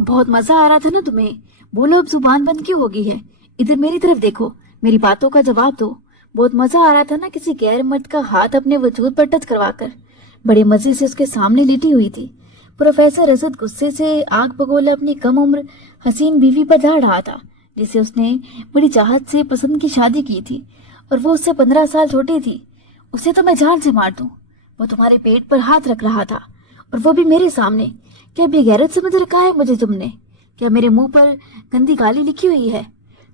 बहुत मजा आ रहा था ना तुम्हें। बोलो अब जुबान बंद क्यों होगी है? इधर मेरी तरफ देखो, मेरी बातों का जवाब दो। बहुत मजा आ रहा था ना किसी गैर मर्द का हाथ अपने वजूद पर टच करवाकर। बड़े मजे से उसके सामने लेटी हुई थी। प्रोफेसर असद गुस्से से आग बगोला अपनी कम उम्र हसीन बीवी पर झाड़ रहा था, जिसे उसने बड़ी चाहत से पसंद की शादी की थी, और वो उससे 15 साल छोटी थी। उसे तो मैं जान से मार दूं। वो तुम्हारे पेट पर हाथ रख रहा था, और वो भी मेरे सामने। क्या बेगैरत समझ रखा है मुझे तुमने? क्या मेरे मुंह पर गंदी गाली लिखी हुई है?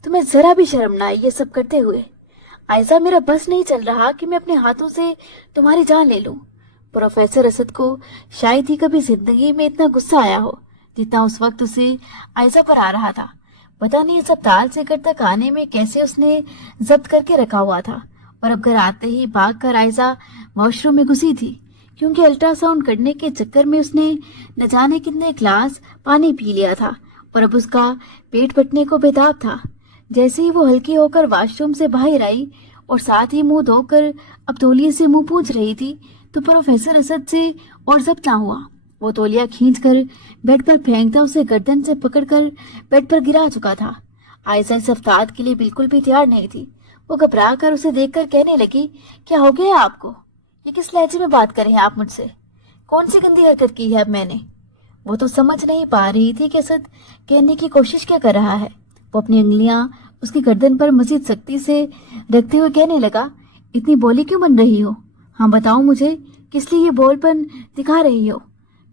तुम्हें जरा भी शर्म ना आई ये सब करते हुए? आयशा, मेरा बस नहीं चल रहा कि मैं अपने हाथों से तुम्हारी जान ले लूं। प्रोफेसर असद को शायद ही कभी जिंदगी में इतना गुस्सा आया हो जितना उस वक्त उसे आयशा पर आ रहा था। पता नहीं इस अस्पताल से घर तक आने में कैसे उसने जब्त करके रखा हुआ था, और अब घर आते ही भाग कर आयशा वॉशरूम में घुसी थी, क्योंकि अल्ट्रासाउंड करने के चक्कर में उसने न जाने कितने ग्लास पानी पी लिया था, और अब उसका पेट फटने को बेताब था। जैसे ही वो हल्की होकर वॉशरूम से बाहर आई और साथ ही मुंह धोकर अब तौलिए से मुंह पोंछ रही थी, तो प्रोफेसर असद से और जब्त ना हुआ। वो तौलिया खींचकर बेड पर फेंकता उसे गर्दन से पकड़कर बेड पर गिरा चुका था। आयशा इस हफ्तात के लिए बिल्कुल भी तैयार नहीं थी। वो घबरा कर उसे देखकर कहने लगी, क्या हो गया आपको? ये किस लहजे में बात कर रहे हैं आप मुझसे? कौन सी गंदी हरकत की है अब मैंने? वो तो समझ नहीं पा रही थी कि असद कहने की कोशिश क्या कर रहा है। वो अपनी उंगलियां उसकी गर्दन पर मजीद सख्ती से रखते हुए कहने लगा, इतनी बोली क्यों बन रही हो? हाँ बताओ मुझे, किस लिए ये बोलपन दिखा रही हो?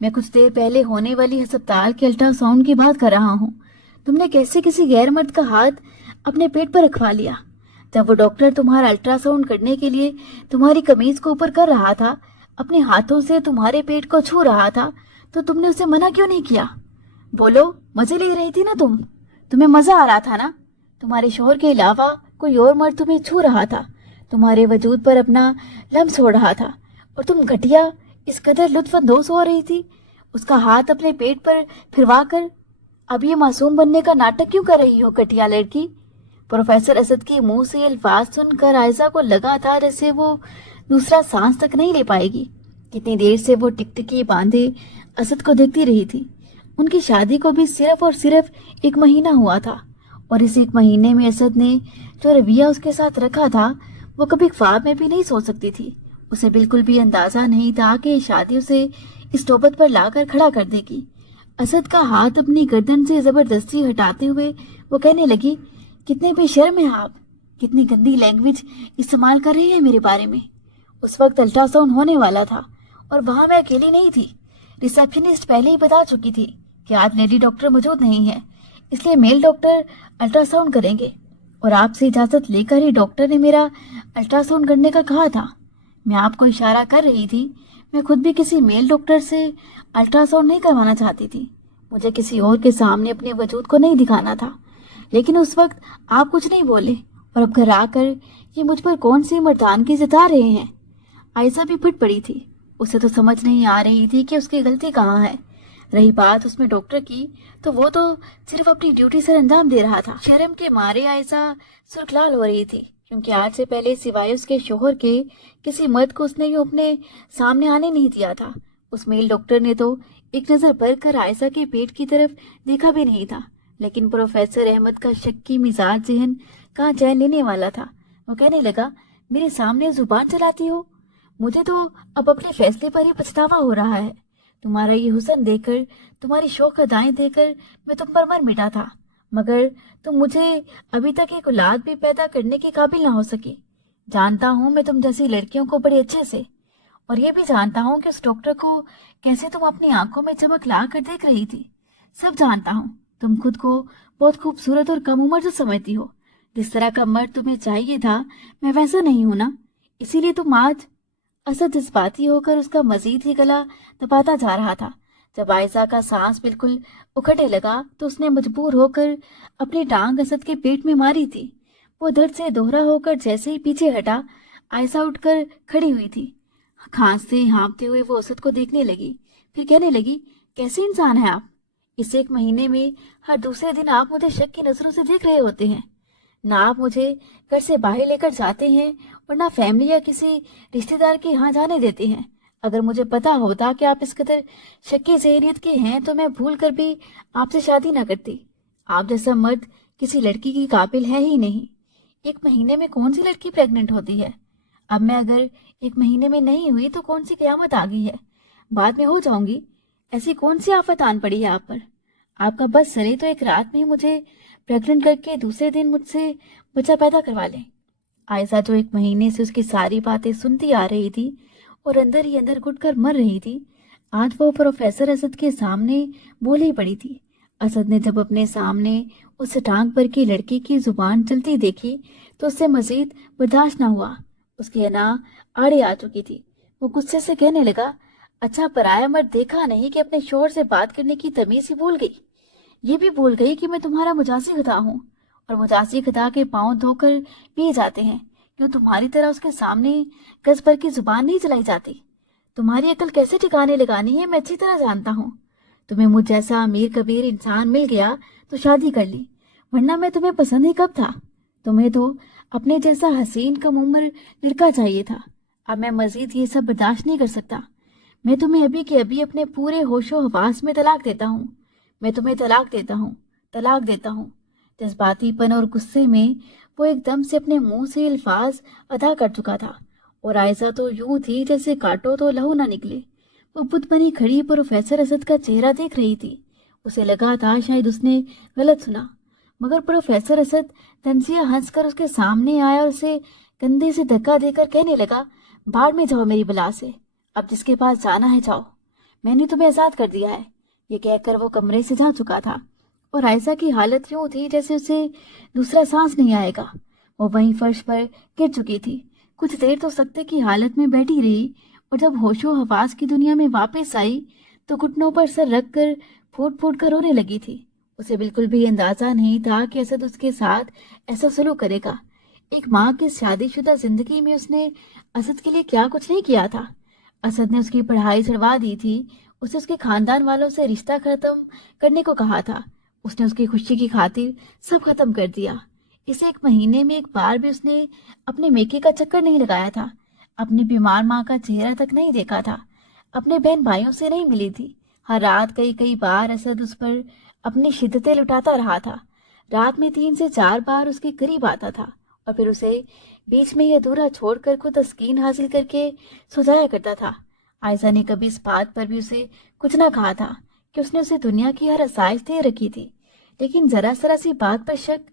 मैं कुछ देर पहले होने वाली अस्पताल के अल्ट्रासाउंड की बात कर रहा हूँ। तुमने कैसे किसी गैर मर्द का हाथ अपने पेट पर रखवा लिया? जब वो डॉक्टर तुम्हारा अल्ट्रासाउंड करने के लिए तुम्हारी कमीज को ऊपर कर रहा था, अपने हाथों से तुम्हारे पेट को छू रहा था, तो तुमने उसे मना क्यों नहीं किया? बोलो, मजे ले रही थी ना तुम? तुम्हें मजा आ रहा था ना? तुम्हारे शोहर के अलावा कोई और मर्द तुम्हें छू रहा था, तुम्हारे वजूद पर अपना लम्स हो रहा था, और तुम घटिया इस कदर लुत्फानंदोज हो रही थी उसका हाथ अपने पेट पर फिरवा कर। अब ये मासूम बनने का नाटक क्यों कर रही हो घटिया लड़की? प्रोफेसर असद के मुंह से ये अल्फाज सुनकर आयशा को लगा था जैसे वो दूसरा सांस तक नहीं ले पाएगी। कितनी देर से वो टिकटिकी बांधे असद को देखती रही थी। उनकी शादी को भी सिर्फ और सिर्फ 1 महीना हुआ था, और इस 1 महीने में असद ने जो रवैया उसके साथ रखा था वो कभी ख्वाब में भी नहीं सोच सकती थी। उसे बिल्कुल भी अंदाजा नहीं था कि शादी उसे इस नौबत पर लाकर खड़ा कर देगी। असद का हाथ अपनी गर्दन से जबरदस्ती हटाते हुए वो कहने लगी, कितने बेशर्म हैं आप, कितनी गंदी लैंग्वेज इस्तेमाल कर रहे हैं मेरे बारे में। उस वक्त अल्ट्रासाउंड होने वाला था, और वहां मैं अकेली नहीं थी। रिसेप्शनिस्ट पहले ही बता चुकी थी कि आज लेडी डॉक्टर मौजूद नहीं है, इसलिए मेल डॉक्टर अल्ट्रासाउंड करेंगे, और आपसे इजाजत लेकर ही डॉक्टर ने मेरा अल्ट्रासाउंड करने का कहा था। मैं आपको इशारा कर रही थी, मैं खुद भी किसी मेल डॉक्टर से अल्ट्रासाउंड नहीं करवाना चाहती थी। मुझे किसी और के सामने अपने वजूद को नहीं दिखाना था। लेकिन उस वक्त आप कुछ नहीं बोले, और अब घर आकर ये मुझ पर कौन सी मर्दानगी जता रहे हैं? आयशा भी फट पड़ी थी। उसे तो समझ नहीं आ रही थी कि उसकी गलती कहाँ है। रही बात उसमें डॉक्टर की, तो वो तो सिर्फ अपनी ड्यूटी से अंजाम दे रहा था। शर्म के मारे आयशा सुर्खलाल हो रही थी, क्योंकि आज से पहले सिवाय उसके शोहर के किसी मर्द को उसने यूं अपने सामने आने नहीं दिया था। उस मेल डॉक्टर ने तो एक नजर भर कर आयशा के पेट की तरफ देखा भी नहीं था। लेकिन प्रोफेसर अहमद का शक्की मिजाज जहन कहाँ चैन लेने वाला था। वो कहने लगा, मेरे सामने जुबान चलाती हो? मुझे तो अब अपने फैसले पर ही पछतावा हो रहा है। तुम्हारा ये हुस्न देखकर, तुम्हारी शौक अदाएं देखकर मैं तुम पर मर मिटा था, मगर तुम मुझे अभी तक एक औलाद भी पैदा करने के काबिल ना हो सकी। जानता हूँ मैं तुम जैसी लड़कियों को बड़े अच्छे से, और ये भी जानता हूँ कि उस डॉक्टर को कैसे तुम अपनी आंखों में चमक ला कर देख रही थी। सब जानता हूँ। तुम खुद को बहुत खूबसूरत और कम उम्र जो समझती हो। जिस तरह का मर्द तुम्हें चाहिए था, मैं वैसा नहीं हूं ना, इसीलिए तुम आज। असद जज्बाती होकर उसका मजीद ही गला दबाता जा रहा था। जब आयशा का सांस बिल्कुल उखड़ने लगा तो उसने मजबूर होकर अपनी टांग असद के पेट में मारी थी। वो दर्द से दोहरा होकर जैसे ही पीछे हटा, आयशा उठकर खड़ी हुई थी। खांसते हाँफते हुए वो असद को देखने लगी, फिर कहने लगी, कैसे इंसान है आप? इस 1 महीने में हर दूसरे दिन आप मुझे शक की नजरों से देख रहे होते हैं। ना आप मुझे घर से बाहर लेकर जाते हैं, और ना फैमिली या किसी रिश्तेदार के यहाँ जाने देते हैं। اگر مجھے پتا ہوتا کہ آپ اس قدر شکی ذہنیت کے ہیں تو میں بھول کر بھی آپ سے شادی نہ کرتی۔ آپ جیسا مرد کسی لڑکی کی قابل ہے ہی نہیں۔ 1 مہینے میں کون سی لڑکی پریگننٹ ہوتی ہے؟ اب میں اگر 1 مہینے میں نہیں ہوئی تو کون سی قیامت آ گئی ہے؟ بعد میں ہو جاؤں گی۔ ایسی کون سی آفت آن پڑی ہے آپ پر؟ آپ کا بس سرے تو ایک رات میں ہی مجھے پریگننٹ کر کے دوسرے دن مجھ سے بچہ پیدا کروا لیں۔ عائشہ جو 1 مہینے سے اس کی ساری باتیں سنتی آ رہی تھی اور اندر ہی اندر گھٹ کر مر رہی تھی، آج وہ پروفیسر اسد کے سامنے بول ہی پڑی تھی۔ اسد نے جب اپنے سامنے اس ٹانگ پر کی لڑکی کی زبان چلتی دیکھی تو اس سے مزید برداشت نہ ہوا۔ اس کی انا آڑے آ چکی تھی۔ وہ غصے سے کہنے لگا، اچھا پرایا مرد دیکھا نہیں کہ اپنے شوہر سے بات کرنے کی تمیز ہی بھول گئی؟ یہ بھی بھول گئی کہ میں تمہارا مجاسی خدا ہوں، اور مجاسی خدا کے پاؤں دھو کر پیے جاتے ہیں، کیوں تمہاری طرح اس کے سامنے گز پر کی زبان نہیں چلائی جاتی؟ تمہاری عقل کیسے ٹھکانے لگانی ہے میں اچھی طرح جانتا ہوں۔ تمہیں مجھ جیسا امیر کبیر انسان مل گیا تو شادی کر لی، ورنہ میں تمہیں پسند ہی کب تھا؟ تمہیں تو اپنے جیسا حسین کم عمر لڑکا چاہیے تھا۔ اب میں مزید یہ سب برداشت نہیں کر سکتا۔ میں تمہیں ابھی کے ابھی اپنے پورے ہوش و حواس میں طلاق دیتا ہوں۔ میں تمہیں طلاق دیتا ہوں، طلاق دیتا ہوں۔ جذباتی پن اور غصے میں وہ ایک دم سے اپنے منہ سے الفاظ ادا کر چکا تھا، اور عائشہ تو یوں تھی جیسے کاٹو تو لہو نہ نکلے۔ وہ بت بنی کھڑی پروفیسر اسد کا چہرہ دیکھ رہی تھی۔ اسے لگا تھا شاید اس نے غلط سنا، مگر پروفیسر اسد طنزیہ ہنس کر اس کے سامنے آیا اور اسے کندھے سے دھکا دے کر کہنے لگا، بھاڑ میں جاؤ میری بلا سے، اب جس کے پاس جانا ہے جاؤ، میں نے تمہیں آزاد کر دیا ہے۔ یہ کہہ کر وہ کمرے سے جا چکا تھا، اور عائشہ کی حالت یوں تھی جیسے اسے دوسرا سانس نہیں آئے گا۔ وہ وہیں فرش پر گر چکی تھی، کچھ دیر تو سکتے کی حالت میں بیٹھی رہی، اور جب ہوش و حواس کی دنیا میں واپس آئی تو گھٹنوں پر سر رکھ کر پھوٹ پھوٹ کر رونے لگی تھی۔ اسے بالکل بھی اندازہ نہیں تھا کہ اسد اس کے ساتھ ایسا سلوک کرے گا۔ ایک ماں کی شادی شدہ زندگی میں اس نے اسد کے لیے کیا کچھ نہیں کیا تھا۔ اسد نے اس کی پڑھائی چھڑوا دی تھی، اسے اس کے خاندان والوں سے رشتہ ختم کرنے کو کہا تھا، اس نے اس کی خوشی کی خاطر سب ختم کر دیا۔ اسے 1 مہینے میں ایک بار بھی اس نے اپنے میکے کا چکر نہیں لگایا تھا، اپنی بیمار ماں کا چہرہ تک نہیں دیکھا تھا، اپنے بہن بھائیوں سے نہیں ملی تھی۔ ہر رات کئی بار اسد اس پر اپنی شدتیں لٹاتا رہا تھا۔ رات میں 3 سے 4 بار اس کے قریب آتا تھا، اور پھر اسے بیچ میں ہی ادھورا چھوڑ کر خود تسکین حاصل کر کے سو جایا کرتا تھا۔ عائشہ نے کبھی اس بات پر بھی اسے کچھ نہ کہا تھا کہ اس نے اسے دنیا کی ہر آسائش دے رکھی تھی، لیکن ذرا سی بات پر شک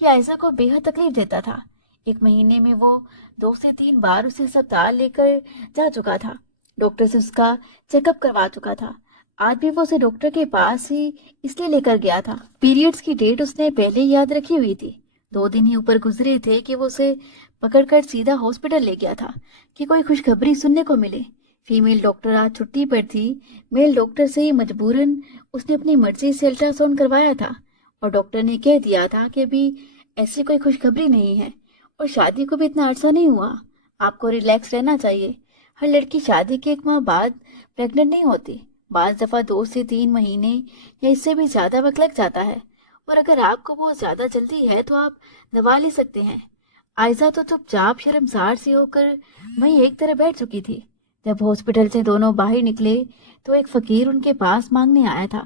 یہ عائشہ کو بے حد تکلیف دیتا تھا۔ 1 مہینے میں وہ 2 سے 3 بار اسے ہسپتال لے کر جا چکا تھا، ڈاکٹر سے اس کا چیک اپ کروا چکا تھا۔ آج بھی وہ اسے ڈاکٹر کے پاس ہی اس لیے لے کر گیا تھا، پیریڈز کی ڈیٹ اس نے پہلے ہی یاد رکھی ہوئی تھی۔ 2 دن ہی اوپر گزرے تھے کہ وہ اسے پکڑ کر سیدھا ہاسپٹل لے گیا تھا کہ کوئی خوشخبری سننے کو ملے۔ فیمیل ڈاکٹر آج چھٹی پر تھی، میل ڈاکٹر سے ہی مجبوراً اس نے اپنی مرضی سے الٹرا ساؤنڈ کروایا تھا، اور ڈاکٹر نے کہہ دیا تھا کہ ابھی ایسی کوئی خوشخبری نہیں ہے، اور شادی کو بھی اتنا عرصہ نہیں ہوا، آپ کو ریلیکس رہنا چاہیے۔ ہر لڑکی شادی کے 1 ماہ بعد پریگننٹ نہیں ہوتی، بعض دفعہ 2 سے 3 مہینے یا اس سے بھی زیادہ وقت لگ جاتا ہے، اور اگر آپ کو بہت زیادہ جلدی ہے تو آپ دوا لے سکتے ہیں۔ عائشہ تو چپ چاپ شرمسار سی ہو کر وہیں ایک طرف بیٹھ چکی تھی۔ جب ہاسپٹل سے دونوں باہر نکلے تو ایک فقیر ان کے پاس مانگنے آیا تھا۔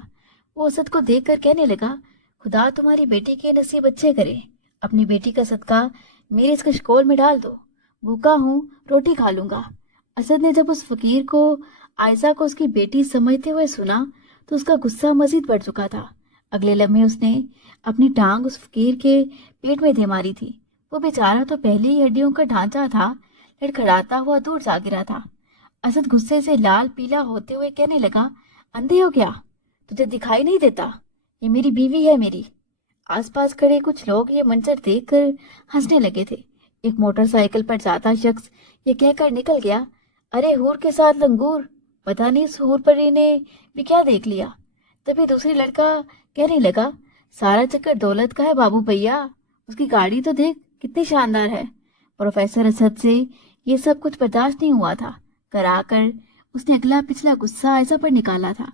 وہ اسد کو دیکھ کر کہنے لگا، خدا تمہاری بیٹی کے نصیب اچھے کرے، اپنی بیٹی کا صدقہ میرے اس کشکول میں ڈال دو، بھوکا ہوں روٹی کھا لوں گا۔ اسد نے جب اس فقیر کو عائشہ کو اس کی بیٹی سمجھتے ہوئے سنا تو اس کا غصہ مزید بڑھ چکا تھا۔ اگلے لمحے اس نے اپنی ٹانگ اس فقیر کے پیٹ میں دے ماری تھی۔ وہ بیچارہ تو پہلے ہی ہڈیوں کا ڈھانچہ تھا، لڑکھڑاتا ہوا دور جا گرا تھا۔ اسد غصے سے لال پیلا ہوتے ہوئے کہنے لگا، اندھے ہو گیا؟ تجھے دکھائی نہیں دیتا؟ یہ میری بیوی ہے میری۔ آس پاس کھڑے کچھ لوگ یہ منظر دیکھ کر ہنسنے لگے تھے۔ ایک موٹر سائیکل پر جاتا شخص یہ کہہ کر نکل گیا، ارے حور کے ساتھ لنگور، پتہ نہیں اس حور پری نے بھی کیا دیکھ لیا۔ تبھی دوسری لڑکا کہنے لگا، سارا چکر دولت کا ہے بابو بھیا، اس کی گاڑی تو دیکھ کتنی شاندار ہے۔ پروفیسر اسد سے یہ سب کچھ برداشت نہیں ہوا تھا، کرا کر اس نے اگلا پچھلا غصہ عائشہ پر نکالا تھا۔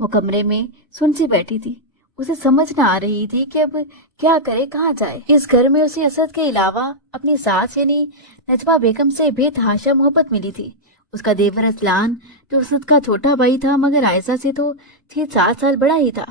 وہ کمرے میں سن سی بیٹھی تھی، اسے سمجھ نہ آ رہی تھی کہ اب کیا کرے، کہاں جائے۔ اس گھر میں اسے اسد کے علاوہ اپنی ساس یعنی نجمہ بیگم سے بے تحاشا محبت ملی تھی، उसका देवर असलान, जो असद का छोटा भाई था मगर आयशा से तो 6-7 साल बड़ा ही था,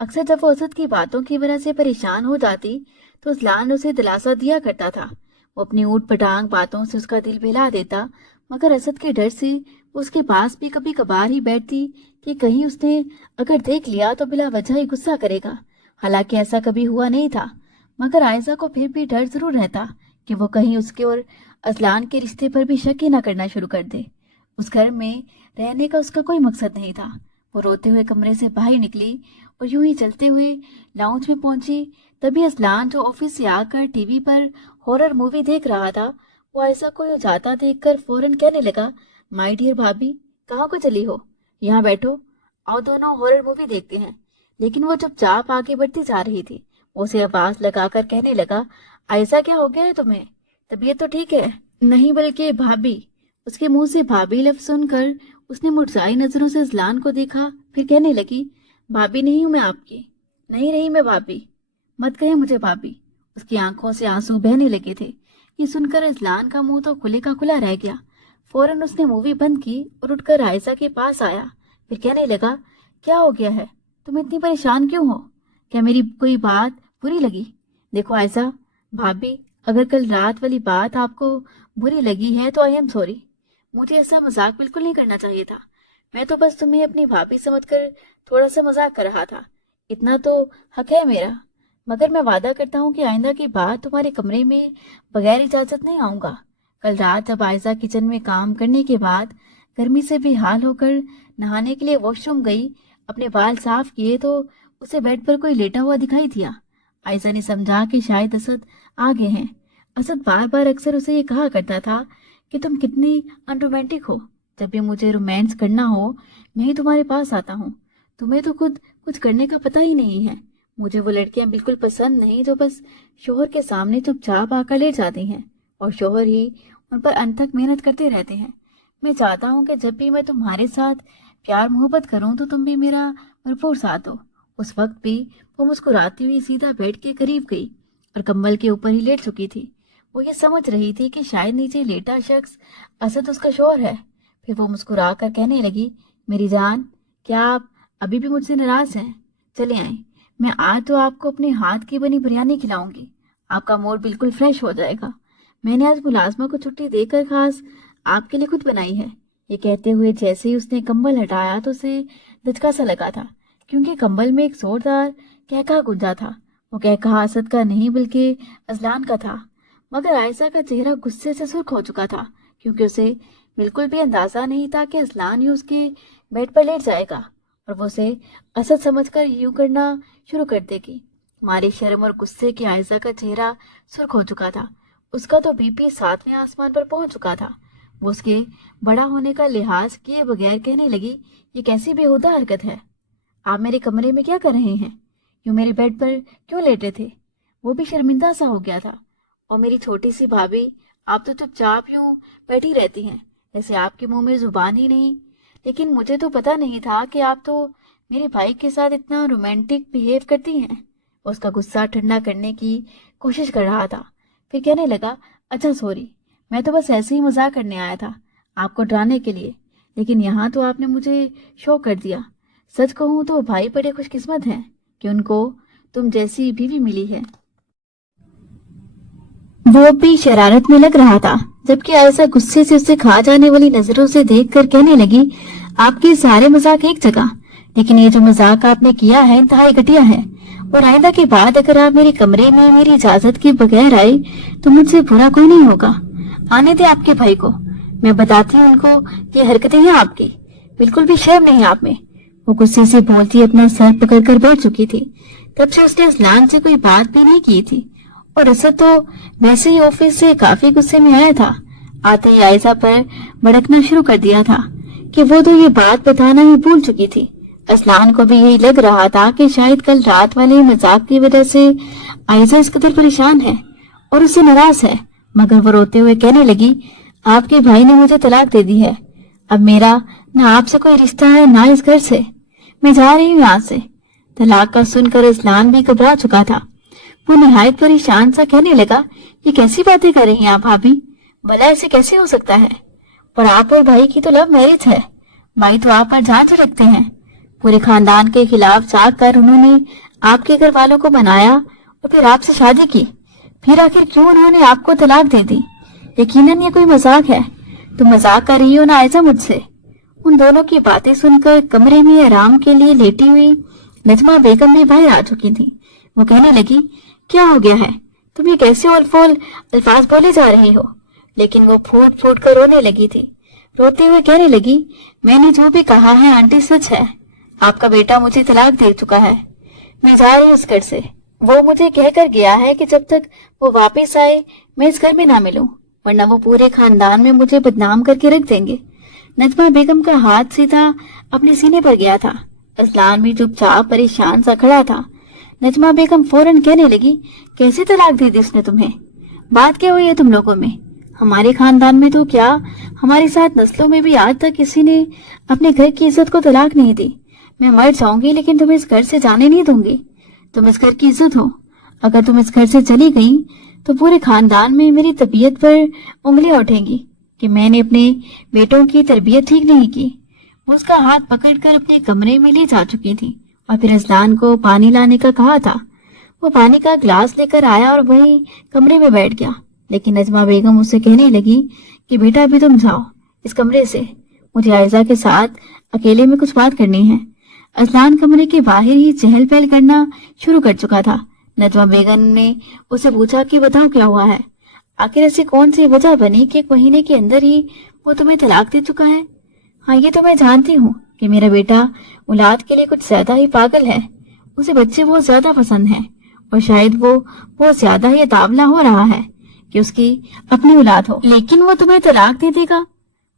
अक्सर जब वो असद की बातों की वजह से परेशान हो जाती तो असलान उसे दिलासा दिया करता था। वो अपनी ऊट पटांग बातों से उसका दिल बहला देता, मगर असद के डर से वो उसके पास भी कभी कभार ही बैठती कि कहीं उसने अगर देख लिया तो बिला वजह ही गुस्सा करेगा। हालांकि ऐसा कभी हुआ नहीं था, मगर आयशा को फिर भी डर जरूर रहता कि वो कहीं उसके और असलान के रिश्ते पर भी शक ही ना करना शुरू कर दे। उस घर में रहने का उसका कोई मकसद नहीं था। वो रोते हुए कमरे से बाहर निकली और यूं ही चलते हुए लाउंज में पहुंची। तभी असलान, जो ऑफिस से आकर टीवी पर हॉरर मूवी देख रहा था, वो आयशा को यूं जाता देखकर फौरन कहने लगा, माय डियर भाभी, कहाँ को चली हो? यहाँ बैठो, आओ दोनों हॉरर मूवी देखते हैं। लेकिन वो चुपचाप आगे बढ़ती जा रही थी। उसे आवाज लगाकर कहने लगा, आयशा, क्या हो गया है तुम्हें? तबीयत तो ठीक है? नहीं, बल्कि भाभी। उसके मुंह से भाभी लफ्ज सुनकर उसने मुरझाई नजरों से असलान को देखा, फिर कहने लगी, भाभी नहीं हूं मैं आपकी, नहीं रही मैं भाभी, मत कहे मुझे भाभी। उसकी आंखों से आंसू बहने लगे थे। ये सुनकर असलान का मुंह तो खुले का खुला रह गया। फौरन उसने मूवी बंद की और उठकर आयशा के पास आया, फिर कहने लगा, क्या हो गया है? तुम इतनी परेशान क्यों हो? क्या मेरी कोई बात बुरी लगी? देखो आयशा, भाभी, अगर कल रात वाली बात आपको बुरी लगी है तो आई एम सॉरी। मुझे ऐसा मजाक बिल्कुल नहीं करना चाहिए था। मैं तो बस तुम्हें अपनी भाभी समझकर थोड़ा सा मजाक कर रहा था। इतना तो हक है मेरा। मगर मैं वादा करता हूँ कि आइंदा की बात तुम्हारे कमरे में बगैर इजाजत नहीं आऊंगा। कल रात जब आयशा किचन में काम करने के बाद गर्मी से बेहाल होकर नहाने के लिए वॉशरूम गई, अपने बाल साफ किए तो उसे बेड पर कोई लेटा हुआ दिखाई दिया। आयशा ने समझा कि शायद असद आ गए हैं। असद बार बार अक्सर उसे ये कहा करता था कि तुम कितनी अनरोमांटिक हो। जब भी मुझे रोमांस करना हो मैं ही तुम्हारे पास आता हूँ। तुम्हें तो खुद कुछ करने का पता ही नहीं है। मुझे वो लड़कियां बिल्कुल पसंद नहीं जो बस शोहर के सामने चुपचाप आकर लेट जाती हैं और शोहर ही उन पर अंत तक मेहनत करते रहते हैं। मैं चाहता हूँ कि जब भी मैं तुम्हारे साथ प्यार मोहब्बत करूँ तो तुम भी मेरा भरपूर साथ दो। उस वक्त भी वो मुस्कुराती हुई सीधा बेड के करीब गई और कंबल के ऊपर ही लेट चुकी थी। वो ये समझ रही थी कि शायद नीचे लेटा शख्स असद उसका शोहर है। फिर वो मुस्कुरा कर कहने लगी, मेरी जान, क्या आप अभी भी मुझसे नाराज हैं? चले आए, मैं आज तो आपको अपने हाथ की बनी बिरयानी खिलाऊंगी। आपका मूड बिल्कुल फ्रेश हो जाएगा। मैंने आज मुलाजमा को छुट्टी देकर खास आपके लिए खुद बनाई है। ये कहते हुए जैसे ही उसने कंबल हटाया तो उसे धचका सा लगा था, क्योंकि कंबल में एक जोरदार कहका गूंजा था। वो कहका असद का नहीं बल्कि असलान का था। मगर आयशा का चेहरा गुस्से से सुर्ख हो चुका था, क्योंकि उसे बिल्कुल भी अंदाजा नहीं था कि असलान ही उसके बेड पर लेट जाएगा और वो उसे असद समझकर यूं करना शुरू कर देगी। मारे शर्म और गुस्से की आयशा का चेहरा सुर्ख हो चुका था। उसका तो बीपी 7वें आसमान पर पहुंच चुका था। वो उसके बड़ा होने का लिहाज किए बगैर कहने लगी, ये कैसी बेहुदा हरकत है? आप मेरे कमरे में क्या कर रहे हैं? यूं मेरे बेड पर क्यों लेटे थे? वो भी शर्मिंदा सा हो गया था। और मेरी छोटी सी भाभी, आप तो चुपचाप यूं बैठी रहती हैं जैसे आपके मुंह में जुबान ही नहीं। लेकिन मुझे तो पता नहीं था कि आप तो मेरे भाई के साथ इतना रोमांटिक बिहेव करती हैं। उसका गुस्सा ठंडा करने की कोशिश कर रहा था, फिर कहने लगा, अच्छा सॉरी, मैं तो बस ऐसे ही मजाक करने आया था, आपको डराने के लिए। लेकिन यहाँ तो आपने मुझे शॉक कर दिया। सच कहूँ तो भाई बड़े खुशकिस्मत हैं कि उनको तुम जैसी बीवी मिली है। वो भी शरारत में लग रहा था, जबकि आयशा गुस्से से उसे खा जाने वाली नजरों से देखकर कहने लगी, आपके सारे मजाक एक जगह, लेकिन ये जो मजाक आपने किया है इंतहाई घटिया है। और आइंदा के बाद अगर आप मेरे कमरे में मेरी इजाजत के बगैर आए तो मुझसे बुरा कोई नहीं होगा। आने दे आपके भाई को, मैं बताती हूँ उनको ये हरकतें हैं आपकी, बिल्कुल भी शर्म नहीं आप में। वो गुस्से से बोलती अपना सर पकड़कर बैठ चुकी थी। तब से उसने असलान से कोई बात भी नहीं की थी और असद तो वैसे ही ऑफिस से काफी गुस्से में आया था। आते ही आयशा पर भड़कना शुरू कर दिया था कि वो तो ये बात बताना ही भूल चुकी थी। असलान को भी यही लग रहा था कि शायद कल रात वाले मजाक की वजह से आयशा इस कदर परेशान है और उससे नाराज है। मगर वो रोते हुए कहने लगी, आपके भाई ने मुझे तलाक दे दी है। अब मेरा ना आपसे कोई रिश्ता है ना इस घर से। मैं जा रही हूँ यहाँ से। तलाक का सुनकर असलान भी घबरा चुका था। वो निहायत परेशान सा कहने लगा, ये कैसी बातें कर रही हैं आप भाभी? भला ऐसे कैसे हो सकता है? और आप और भाई की तो लव मैरिज है। भाई तो आप पर जान रखते हैं। पूरे खानदान के खिलाफ जाग कर उन्होंने आपके घर वालों को बनाया और फिर आपसे शादी की। फिर आखिर क्यों उन्होंने आपको तलाक दे दी? यकीनन ये कोई मजाक है। तुम मजाक कर रही हो ना आयशा मुझसे। उन दोनों की बातें सुनकर कमरे में आराम के लिए लेटी हुई नजमा बेगम भी बाहर आ चुकी थी। वो कहने लगी, क्या हो गया है? तुम ये कैसे ओलफोल अल्फाज बोले जा रही हो? लेकिन वो फूट फूट कर रोने लगी थी। रोते हुए कहने लगी, मैंने जो भी कहा है आंटी सच है। आपका बेटा मुझे तलाक दे चुका है। मैं जा रही हूँ उस घर से। वो मुझे कहकर गया है कि जब तक वो वापस आए मैं इस घर में ना मिलूं, वरना वो पूरे खानदान में मुझे बदनाम करके रख देंगे। नजमा बेगम का हाथ सीधा अपने सीने पर गया था। असलान भी चुपचाप परेशान सा खड़ा था। नजमा बेगम फौरन कहने लगी, कैसे तलाक दे दी उसने तुम्हें? बात क्या हुई है तुम लोगों में? हमारे खानदान में तो क्या, हमारे साथ नस्लों में भी आज तक किसी ने अपने घर की इज्जत को तलाक नहीं दी। मैं मर जाऊंगी लेकिन तुम्हें इस घर से जाने नहीं दूंगी। तुम इस घर की इज्जत हो। अगर तुम इस घर से चली गई तो पूरे खानदान में मेरी तबीयत पर उंगलियां उठेंगी कि मैंने अपने बेटों की तरबियत ठीक नहीं की। वो उसका हाथ पकड़कर अपने कमरे में ले जा चुकी थी और फिर असलान को पानी लाने का कहा था। वो पानी का ग्लास लेकर आया और वहीं कमरे में बैठ गया। लेकिन नजमा बेगम उससे कहने लगी कि बेटा अभी तुम जाओ इस कमरे से, मुझे आयशा के साथ अकेले में कुछ बात करनी है। असलान कमरे के बाहर ही चहल पहल करना शुरू कर चुका था। नजमा बेगम ने उसे पूछा कि बताओ क्या हुआ है? आखिर ऐसी कौन सी वजह बनी कि 1 महीने के अंदर ही वो तुम्हें तलाक दे चुका है? हाँ, ये तो मैं जानती हूँ कि मेरा बेटा औलाद के लिए कुछ ज्यादा ही पागल है। उसे बच्चे बहुत ज्यादा पसंद हैं और शायद वो बहुत ज्यादा ही अतावला हो रहा है कि उसकी अपनी औलाद हो। लेकिन वो तुम्हें तलाक दे देगा?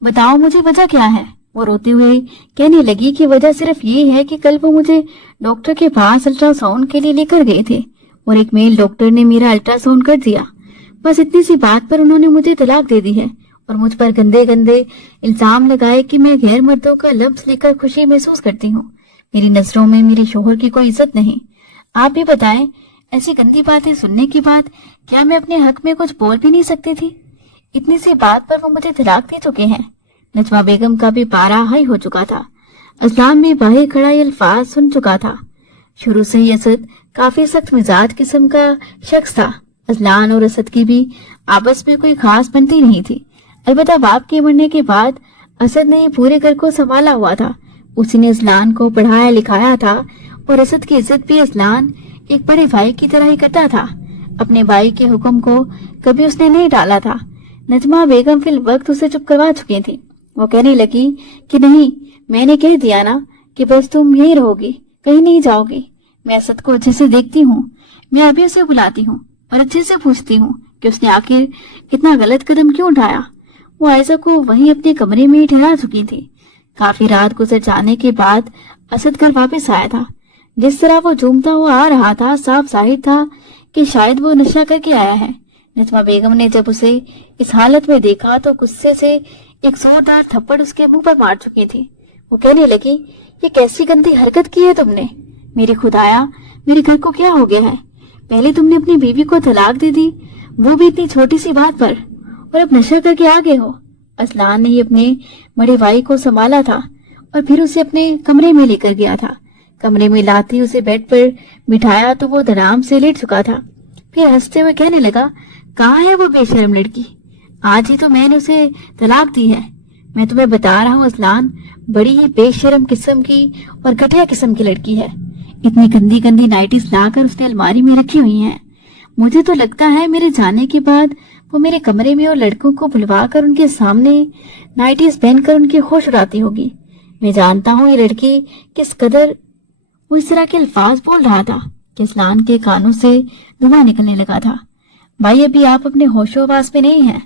बताओ मुझे वजह क्या है? वो रोते हुए कहने लगी कि वजह सिर्फ ये है कि कल वो मुझे डॉक्टर के पास अल्ट्रासाउंड के लिए लेकर गए थे और एक मेल डॉक्टर ने मेरा अल्ट्रासाउंड कर दिया। बस इतनी सी बात पर उन्होंने मुझे तलाक दे दी है और मुझ पर गंदे गंदे इल्जाम लगाए कि मैं गैर मर्दों का लफ्ज लेकर खुशी महसूस करती हूँ। मेरी नजरों में मेरे शोहर की कोई इज्जत नहीं। आप भी बताएं, ऐसी गंदी बातें सुनने के बाद क्या मैं अपने हक में कुछ बोल भी नहीं सकती थी? इतनी सी बात पर वो मुझे तलाक दे चुके हैं। नजमा बेगम का भी पारा हाई हो चुका था। असलाम भी बाहर खड़ा ये अल्फाज सुन चुका था। शुरू से ही असद काफी सख्त मिजाज किस्म का शख्स था। असलान और असद की भी आपस में कोई खास बनती नहीं थी। अलबत्ता बाप के मरने के बाद असद ने पूरे घर को संभाला हुआ था। उसी ने असलान को पढ़ाया लिखाया था और असद की इज्जत भी असलान एक बड़े भाई की तरह ही करता था। अपने भाई के हुक्म को कभी उसने नहीं डाला था। नजमा बेगम फिल वक्त उसे चुप करवा चुकी थी। वो कहने लगी कि नहीं, मैंने कह दिया ना कि बस तुम यहीं रहोगी, कहीं नहीं जाओगी। मैं असद को अच्छे से देखती हूँ। मैं अभी उसे बुलाती हूँ और अच्छे से पूछती हूँ कि उसने आखिर इतना गलत कदम क्यों उठाया। वो आयशा को वहीं अपने कमरे में ही ठहरा चुकी थी। काफी रात गुजर जाने के बाद असद घर वापस आया था। जिस तरह वो झूमता हुआ आ रहा था, साफ जाहिर था कि शायद वो नशा करके आया है। नजमा बेगम ने जब उसे इस हालत में देखा तो गुस्से से एक जोरदार थप्पड़ उसके मुंह पर मार चुकी थी। वो कहने लगी, ये कैसी गंदी हरकत की है तुमने? मेरी खुदाया, मेरे घर को क्या हो गया है? पहले तुमने अपनी बीवी को तलाक दे दी, वो भी इतनी छोटी सी बात पर, और अब नशा करके आ गए हो। असलान ने ही अपने बड़े भाई को संभाला था और फिर उसे अपने कमरे में लेकर गया था। कमरे में लाते उसे बेड पर बिठाया तो वो आराम से लेट चुका था। फिर हंसते हुए कहने लगा, कहाँ है वो बेशर्म लड़की? आज ही तो मैंने उसे तलाक दी है। मैं तुम्हें बता रहा हूँ असलान, बड़ी ही बेशर्म किस्म की और घटिया किस्म की लड़की है। इतनी गंदी गंदी नाइटीज लाकर उसने अलमारी में रखी हुई हैं। मुझे तो लगता है मेरे जाने के बाद वो मेरे कमरे में और लड़कों को बुलवा कर उनके सामने नाइटीज पहनकर उनकी होश उड़ाती होगी। मैं जानता हूँ ये लड़की किस कदर। वो इस तरह के अल्फाज बोल रहा था कि असलान के कानों से धुआं निकलने लगा था। भाई, अभी आप अपने होशोवास में नहीं हैं।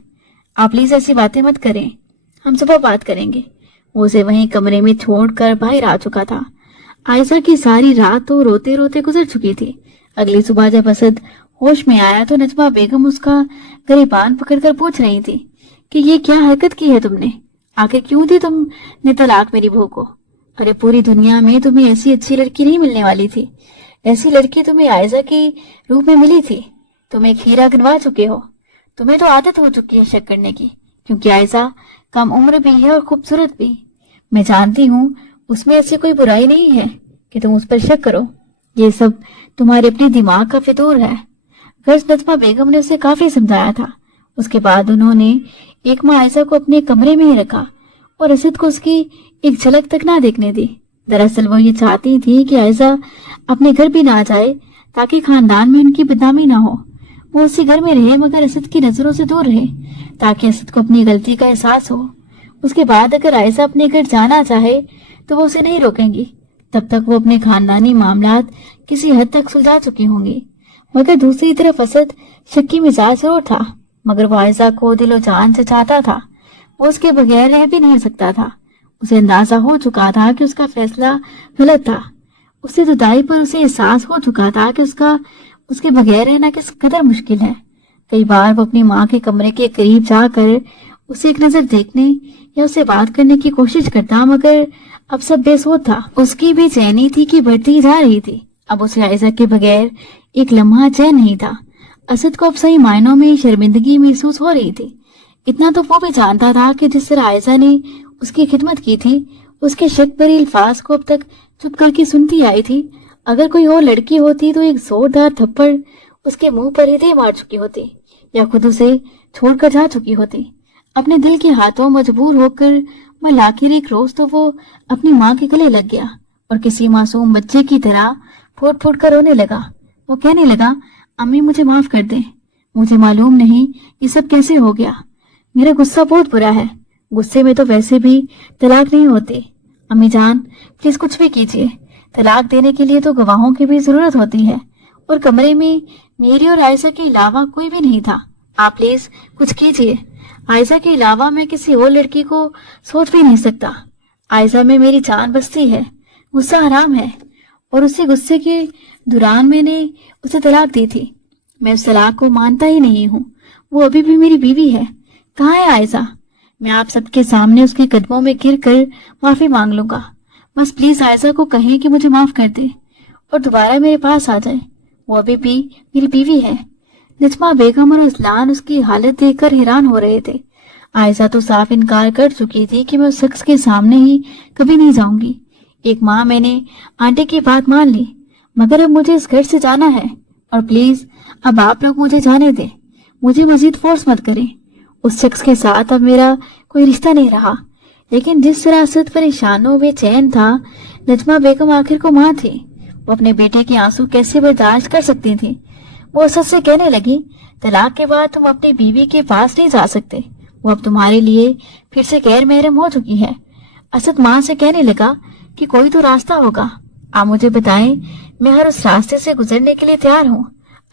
आप प्लीज ऐसी बातें मत करें, हम सुबह बात करेंगे। वो उसे वहीं कमरे में छोड़कर बाहर आ चुका था। आयशा की सारी रात तो रोते रोते गुजर चुकी थी। अगली सुबह जब असद होश में आया तो नजमा बेगम उसका गिरबान पकड़कर पूछ रही थी कि ये क्या हरकत की है तुमने? आखिर क्यों दी तुमने तलाक मेरी बहू को? अरे पूरी दुनिया में तुम्हें ऐसी अच्छी लड़की नहीं मिलने वाली थी। ऐसी लड़की तुम्हें आयशा के रूप में मिली थी। तुम एक हीरा गिनवा चुके हो। तुम्हें तो आदत हो चुकी है शक करने की। क्योंकि आयशा कम उम्र भी है और खूबसूरत भी। मैं जानती हूँ उसमें ऐसी कोई बुराई नहीं है कि तुम उस पर शक करो। ये सब तुम्हारे अपने दिमाग का फितूर है। गर्ज नजमा बेगम ने उसे काफी समझाया था। उसके बाद उन्होंने एक माह आयशा को अपने कमरे में ही रखा और असद को उसकी एक झलक तक ना देखने दी। दरअसल वो ये चाहती थी कि आयशा अपने घर भी ना जाए ताकि खानदान में उनकी बदनामी ना हो। वो उसी घर में रहे मगर असद की नजरों से दूर रहे ताकि असद को अपनी गलती का एहसास हो। उसके बाद अगर आयशा अपने घर जाना चाहे तो वो उसे नहीं रोकेंगी। तब तक वो अपने खानदानी मामलात किसी हद तक सुलझा चुकी होंगी। मगर दूसरी तरफ असद शक्की मिजाज जरूर था, मगर वो आयशा को दिलो जान से चाहता था। वो उसके बगैर रह भी नहीं सकता था। उसे अंदाजा हो चुका था कि उसका फैसला गलत था। उससे जुदाई पर उसे एहसास हो चुका था कि उसके बगैर रहना किस कदर मुश्किल है। कई बार वो अपनी माँ के कमरे के करीब जाकर उसे एक नजर देखने या उससे बात करने की कोशिश करता, मगर अब सब बेसुध था। उसकी बेचैनी थी कि बढ़ती जा रही थी। अब उसे आयशा के बगैर एक लम्हा चैन नहीं था। असद को अब सही मायनों में शर्मिंदगी महसूस हो रही थी। इतना तो वो भी जानता था कि जिस तरह आयशा ने उसकी खिदमत की थी, उसके शक भरे अल्फाज को अब तक चुप करके सुनती आई थी। अगर कोई और लड़की होती तो एक जोरदार थप्पड़ उसके मुंह पर ही दे मार चुकी होती या खुद उसे छोड़कर जा चुकी होती। अपने दिल के हाथों मजबूर होकर मगर आखिर एक रोज तो वो अपनी माँ के गले लग गया और किसी मासूम बच्चे की तरह फुट फुट कर रोने लगा। वो कहने लगा, अम्मी मुझे माफ कर दे, मुझे मालूम नहीं ये सब कैसे हो गया। मेरा गुस्सा बहुत बुरा है। गुस्से में तो वैसे भी तलाक नहीं होती। अम्मी जान प्लीज कुछ भी कीजिए। तलाक देने के लिए तो गवाहों की भी जरूरत होती है और कमरे में मेरी और आयशा के अलावा कोई भी नहीं था। आप प्लीज कुछ कीजिए। आयशा के अलावा मैं किसी और लड़की को सोच भी नहीं सकता। आयशा में मेरी जान बसती है। गुस्सा हराम है और उसी गुस्से के दौरान मैंने उसे तलाक दी थी। मैं उस तलाक को मानता ही नहीं हूँ। वो अभी भी मेरी बीवी है। कहाँ है आयशा? मैं आप सबके सामने उसके कदमों में गिर कर माफी मांग लूंगा। बस प्लीज आयशा को कहें कि मुझे माफ कर दे और दोबारा मेरे पास आ जाए। वो अभी भी मेरी बीवी है। नजमा बेगम और उसलान उसकी हालत देखकर हैरान हो रहे थे। आयशा तो साफ इनकार कर चुकी थी कि मैं उस शख्स के सामने ही कभी नहीं जाऊंगी। एक माँ मैंने आंटी की बात मान ली, मगर अब मुझे इस घर से जाना है और प्लीज अब आप लोग मुझे जाने दें। मुझे मजीद फोर्स मत करें। उस शख्स के साथ अब मेरा कोई रिश्ता नहीं रहा। लेकिन जिस तरह असद परेशान बेचैन था, नजमा बेगम आखिर को माँ थी। वो अपने बेटे के आंसू कैसे बर्दाश्त कर सकती थी। वो असद से कहने लगी, तलाक के बाद तुम अपनी बीवी के पास नहीं जा सकते। वो अब तुम्हारे लिए फिर से गैर महरम हो चुकी है। असद माँ से कहने लगा कि कोई तो रास्ता होगा। आप मुझे बताएं, मैं हर उस रास्ते से गुजरने के लिए तैयार हूँ।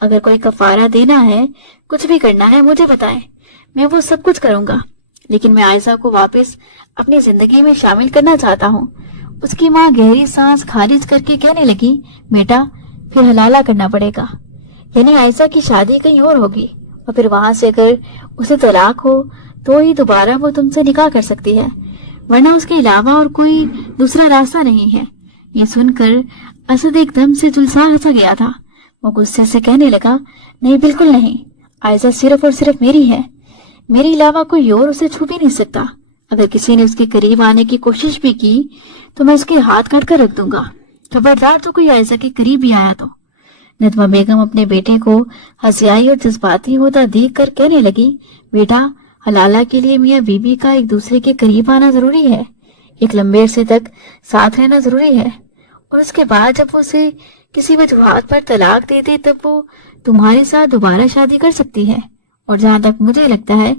अगर कोई कफारा देना है, कुछ भी करना है, मुझे बताएं, मैं वो सब कुछ करूंगा। लेकिन मैं आयशा को वापस अपनी जिंदगी में शामिल करना चाहता हूँ। उसकी माँ गहरी सांस खारिज करके कहने लगी, बेटा फिर हलाला करना पड़ेगा। यानी आयशा की शादी कहीं और होगी और फिर वहां से अगर उसे तलाक हो तो ही दोबारा वो तुमसे निकाह कर सकती है, वरना उसके अलावा और कोई दूसरा रास्ता नहीं है। ये सुनकर असद एकदम से झुलसा हंसा गया था। वो गुस्से से कहने लगा, नहीं बिल्कुल नहीं, आयशा सिर्फ और सिर्फ मेरी है। मेरे अलावा कोई और उसे छू भी नहीं सकता। अगर किसी ने उसके करीब आने की कोशिश भी की तो मैं उसके हाथ काट कर रख दूंगा। खबरदार तो कोई आयशा के करीब भी आया तो। नजमा बेगम अपने बेटे को हंसियाई और जज्बाती होता देख कर कहने लगी, बेटा हलाला के लिए मियाँ बीबी का एक दूसरे के करीब आना जरूरी है। एक लंबे अरसे तक साथ रहना जरूरी है और उसके बाद जब वो उसे किसी वजूहात पर तलाक दे दे तब वो तुम्हारे साथ दोबारा शादी कर सकती है। और जहां तक मुझे लगता है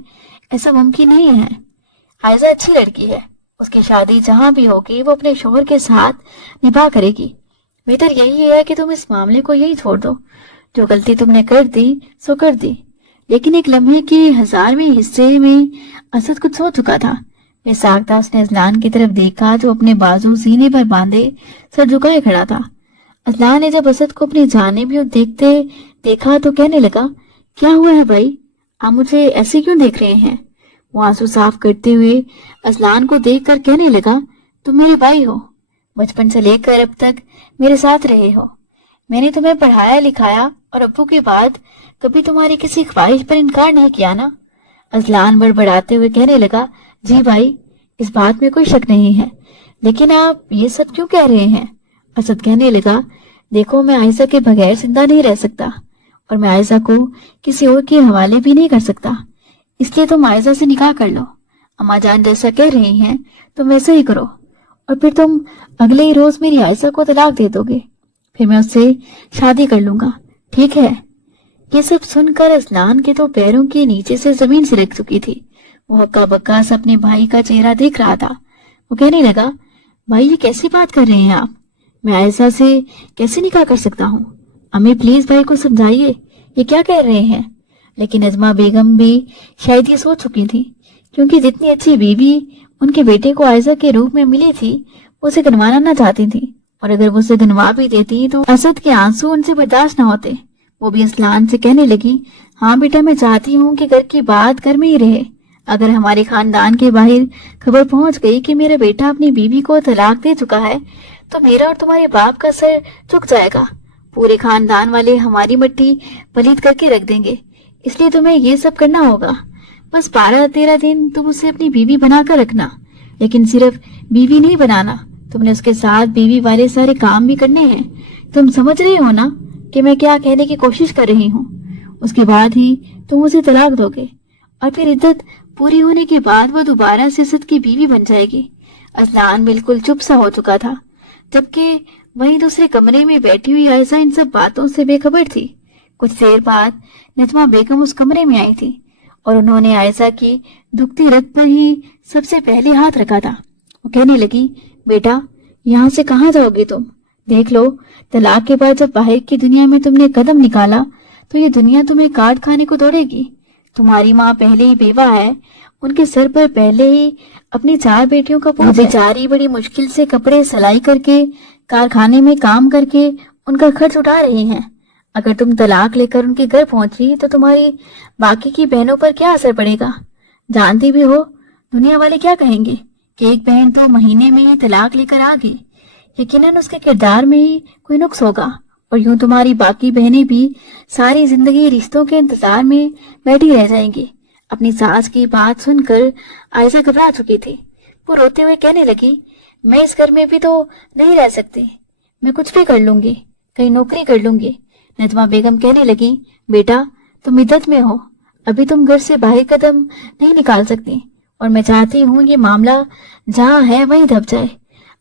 ऐसा मुमकिन नहीं है। आयशा अच्छी लड़की है। उसकी शादी जहां भी होगी वो अपने शोहर के साथ निभा करेगी। बेहतर यही है कि तुम इस मामले को यही छोड़ दो। जो गलती तुमने कर दी सो कर दी। लेकिन एक लम्हे के 1000वें हिस्से में असद कुछ सोच चुका था। बेसाख्ता उसने अजलान की तरफ देखा जो अपने बाजू सीने पर बांधे सर झुकाए खड़ा था। अजलान ने जब असद को अपनी जानिब यूं देखते देखा तो कहने लगा, क्या हुआ है भाई, आप मुझे ऐसे क्यों देख रहे हैं? वो आंसू साफ करते हुए अजलान को देखकर कहने लगा, तुम मेरे भाई हो, बचपन से लेकर अब तक मेरे साथ रहे हो। मैंने तुम्हें पढ़ाया लिखाया और अब्बू के बाद कभी तुम्हारी किसी ख्वाहिश पर इनकार नहीं किया ना। अजलान बड़बड़ाते हुए कहने लगा, जी भाई, इस बात में कोई शक नहीं है, लेकिन आप ये सब क्यों कह रहे हैं? असद कहने लगा, देखो, मैं आयशा के बगैर जिंदा नहीं रह सकता और मैं आयशा को किसी और के हवाले भी नहीं कर सकता, इसलिए तुम आयशा से निकाह कर लो। अम्मा जान जैसा कह रही हैं तुम वैसा ही करो, और फिर तुम अगले ही रोज मेरी आयशा को तलाक दे दोगे, फिर मैं उससे शादी कर लूंगा, ठीक है? ये सब सुनकर अजलान के तो पैरों के नीचे से जमीन सिरक चुकी थी। वो हक्का बक्का से अपने भाई का चेहरा देख रहा था। वो कहने लगा, भाई ये कैसी बात कर रहे हैं आप? मैं आयशा से कैसे निकाह कर सकता हूँ? अम्मी प्लीज भाई को समझाइए, ये क्या कह रहे हैं? लेकिन नजमा बेगम भी शायद ये सोच चुकी थी, क्योंकि जितनी अच्छी बीवी उनके बेटे को आयशा के रूप में मिली थी, वो उसे गनवाना न चाहती थी, और अगर वो उसे गनवा भी देती तो असद के आंसू उनसे बर्दाश्त न होते। वो भी अजलान से कहने लगी, हाँ बेटा, मैं चाहती हूँ कि घर की बात घर में ही रहे। अगर हमारे खानदान के बाहर खबर पहुंच गई कि मेरा बेटा अपनी बीवी को तलाक दे चुका है, तो मेरा और तुम्हारे बाप का सर झुक जाएगा। पूरे खानदान वाले हमारी मट्टी पलीत करके रख देंगे, इसलिए तुम्हें ये सब करना होगा। बस 12-13 दिन तुम उसे अपनी बीवी बनाकर रखना, लेकिन सिर्फ बीवी नहीं बनाना, तुमने उसके साथ बीवी वाले सारे काम भी करने हैं। तुम समझ रहे हो ना कि मैं क्या कहने की कोशिश कर रही हूँ? उसके बाद ही तुम उसे तलाक दोगे, और फिर इद्दत पूरी होने के बाद वो दोबारा से असद की बीवी बन जाएगी। अजलान बिल्कुल चुप सा हो चुका था, जबकि वहीं दूसरे कमरे में बैठी हुई आयशा इन सब बातों से बेखबर थी। कुछ देर बाद नजमा बेगम उस कमरे में आई थी और उन्होंने आयशा की दुखती रग पर ही सबसे पहले हाथ रखा था। वो कहने लगी, बेटा, यहाँ से कहाँ जाओगे तुम? देख लो, तलाक के बाद जब बाहर की दुनिया में तुमने कदम निकाला तो ये दुनिया तुम्हें काट खाने को दौड़ेगी। तुम्हारी माँ पहले ही बेवा है, उनके सर पर पहले ही अपनी 4 बेटियों का बोझ। बेचारी बड़ी मुश्किल से कपड़े सिलाई करके, कारखाने में काम करके उनका खर्च उठा रही हैं। अगर तुम तलाक लेकर उनके घर पहुंची तो तुम्हारी बाकी की बहनों पर क्या असर पड़ेगा? जानती भी हो दुनिया वाले क्या कहेंगे कि एक बहन तो महीने में ही तलाक लेकर आ गई। यकीनन उसके किरदार में ही कोई नुक्स होगा, और यूं तुम्हारी बाकी बहनें भी सारी जिंदगी रिश्तों के इंतजार में बैठी रह जाएंगी। अपनी सास की बात सुनकर आयशा घबरा चुकी थी। वो रोते हुए कहने लगी, मैं इस घर में भी तो नहीं रह सकती, मैं कुछ भी कर लूंगी, कहीं नौकरी कर लूंगी। नजमा बेगम कहने लगी, बेटा, तुम इद्दत में हो, अभी तुम घर से बाहर कदम नहीं निकाल सकती, और मैं चाहती हूँ ये मामला जहाँ है वहीं दब जाए।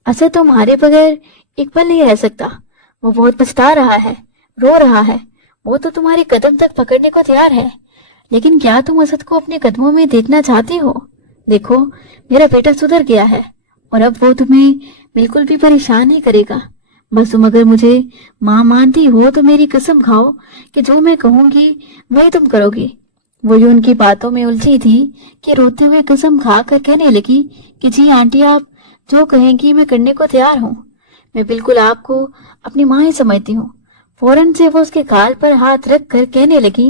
असद तुम्हारे बगैर एक पल नहीं रह सकता। वो बहुत पछता रहा है, रो रहा है, वो तो तुम्हारे कदम तक पकड़ने को तैयार है। लेकिन क्या तुम असद को अपने कदमों में देखना चाहती हो? देखो, मेरा बेटा सुधर गया है और अब वो तुम्हें बिल्कुल भी परेशान नहीं करेगा। बस तुम अगर मुझे माँ मानती हो तो मेरी कसम खाओ कि जो मैं कहूंगी वही तुम करोगी। वो जो उनकी बातों में उलझी थी कि रोते हुए कसम खा कर कहने लगी कि जी आंटी, आप जो कहेंगी मैं करने को तैयार हूँ। मैं बिल्कुल आपको अपनी माँ ही समझती हूँ। फौरन से वो उसके गाल पर हाथ रख कर कहने लगी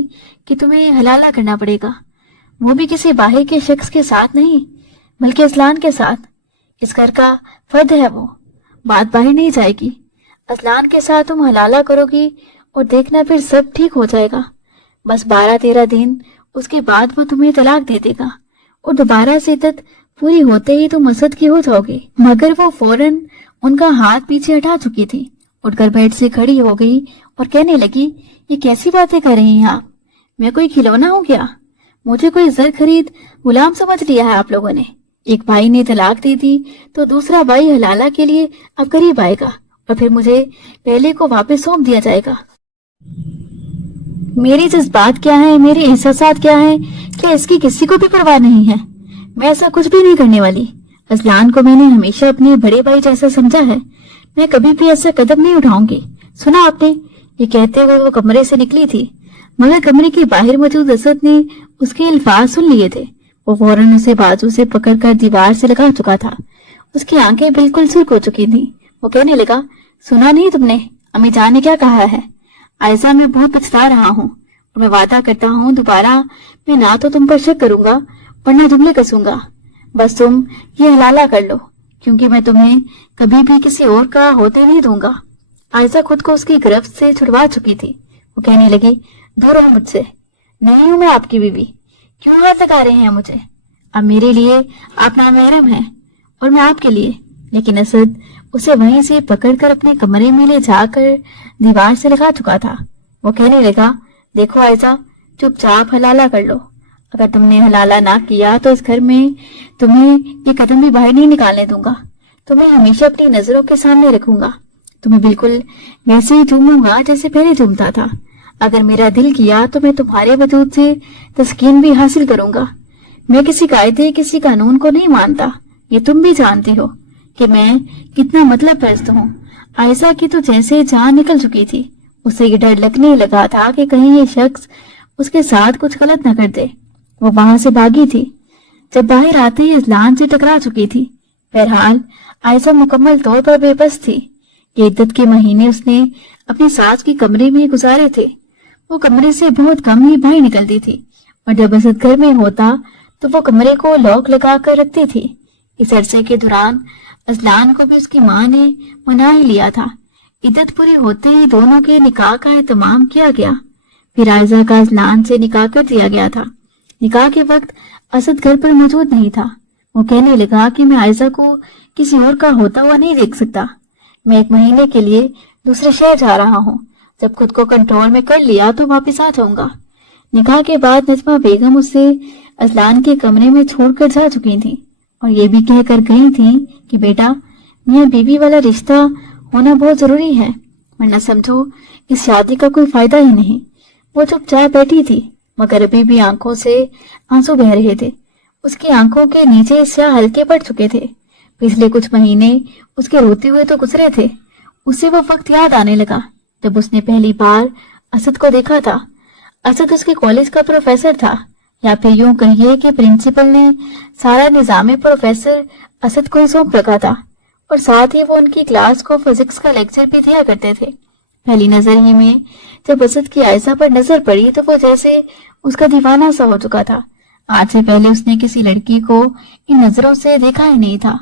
कि तुम्हें हलाला करना पड़ेगा, वो भी किसी बाहर के शख्स के साथ नहीं, बल्कि असलान के साथ। इस घर का फर्द है वो, बात बाहर नहीं जाएगी। असलान के साथ तुम हलाला करोगी और देखना फिर सब ठीक हो जाएगा। बस 12-13 दिन, उसके बाद वो तुम्हें तलाक दे देगा और दोबारा से इद्दत पूरी होते ही तुम असद की हो जाओगी। मगर वो फौरन उनका हाथ पीछे हटा चुकी थी, उठकर बेड से खड़ी हो गई और कहने लगी, ये कैसी बातें कर रही हैं आप? मैं कोई खिलौना हूँ क्या? मुझे कोई जर खरीद गुलाम समझ लिया है आप लोगों ने? एक भाई ने तलाक दे दी तो दूसरा भाई हलाला के लिए अब करीब आएगा और फिर मुझे पहले को वापस सौंप दिया जाएगा। मेरी जज्बात क्या है, मेरे एहसासात क्या है, क्या इसकी किसी को भी परवाह नहीं है? मैं ऐसा कुछ भी नहीं करने वाली। असलान को मैंने हमेशा अपने बड़े भाई जैसा समझा है, मैं कभी भी ऐसा कदम नहीं उठाऊंगी। सुना आपने? ये कहते हुए वो कमरे से निकली थी, मगर कमरे के बाहर मौजूद असद ने उसके अल्फाज सुन लिए थे। वो फौरन उसे बाजू से पकड़कर दीवार से लगा चुका था। उसकी आंखें बिल्कुल सुर्ख हो चुकी थी। वो कहने लगा, सुना नहीं तुमने अम्मी जान ने क्या कहा है? आयशा, मैं बहुत पछता रहा हूँ और मैं वादा करता हूँ दोबारा मैं ना तो तुम पर शक करूंगा और ना जुमले कसूंगा। बस तुम ये हलाला कर लो, क्योंकि मैं तुम्हें कभी भी किसी और का होते नहीं दूंगा। आयशा खुद को उसकी गिरफ्त से छुड़वा चुकी थी। वो कहने लगी, दूर रहो मुझसे, नहीं हूं मैं आपकी बीवी। क्यों हाथ लगा रहे हैं मुझे? अब मेरे लिए आप नामहरम हैं और मैं आपके लिए। लेकिन असद उसे वहीं से पकड़कर अपने कमरे में ले जाकर दीवार से लगा चुका था। वो कहने लगा, देखो आयशा, चुपचाप हलाला कर लो। अगर तुमने हलाला ना किया तो इस घर में तुम्हें ये कदम भी बाहर नहीं निकालने दूंगा। तुम्हें हमेशा अपनी नजरों के सामने रखूंगा। तुम्हें बिल्कुल वैसे ही चूमूंगा जैसे पहले चूमता था। अगर मेरा दिल किया तो मैं तुम्हारे वजूद से तस्कीन भी हासिल करूंगा। मैं किसी कायदे किसी कानून को नहीं मानता। ये तुम भी जानती हो कि मैं कितना मतलब परस्त हूँ। आयशा की तो जैसे जान निकल चुकी थी। उसे ये डर लगने लगा था कि कहीं ये शख्स उसके साथ कुछ गलत न कर दे। वो वहां से भागी थी। जब बाहर आते ही अजलान से टकरा चुकी थी। बहरहाल आयशा मुकम्मल तौर पर बेबस थी। ये इद्दत के महीने उसने अपनी सास के कमरे में गुजारे थे। वो कमरे से बहुत कम ही बाहर निकलती थी और जब असद घर में होता तो वो कमरे को लॉक लगा कर रखती थी। इस अरसे के दौरान अजलान को भी उसकी माँ ने मना ही लिया था। इद्दत पूरी होते ही दोनों के निकाह का एहतमाम किया गया। फिर आयशा का अजलान से निकाह कर दिया गया था। निकाह के वक्त असद घर पर मौजूद नहीं था। वो कहने लगा कि मैं आयशा को किसी और का होता हुआ नहीं देख सकता। मैं 1 महीने के लिए दूसरे शहर जा रहा हूँ। जब खुद को कंट्रोल में कर लिया तो वापस आ जाऊंगा। निकाह के बाद नजमा बेगम उसे अजलान के कमरे में छोड़कर जा चुकी थी और ये भी कहकर गई थी कि बेटा, मियां बीवी वाला रिश्ता होना बहुत जरूरी है, वरना समझो इस शादी का कोई फायदा ही नहीं। वो चुपचाप बैठी थी मगर अभी भी आंखों से आंसू बह रहे थे। उसकी आंखों के नीचे स्याह हल्के पड़ चुके थे। पिछले कुछ महीने उसके रोते हुए तो गुजरे थे। उसे वो वक्त याद आने लगा जब उसने पहली बार असद को देखा था। असद उसके कॉलेज का प्रोफेसर था, या फिर यूं कहिए कि प्रिंसिपल ने सारा निजाम प्रोफेसर असद को ही सौंप रखा था और साथ ही वो उनकी क्लास को फिजिक्स का लेक्चर भी दिया करते थे। पहली नजर ही में जब असद की आयशा पर नजर पड़ी तो वो जैसे उसका दीवाना सा हो चुका था। आज से पहले उसने किसी लड़की को इन नजरों से देखा ही नहीं था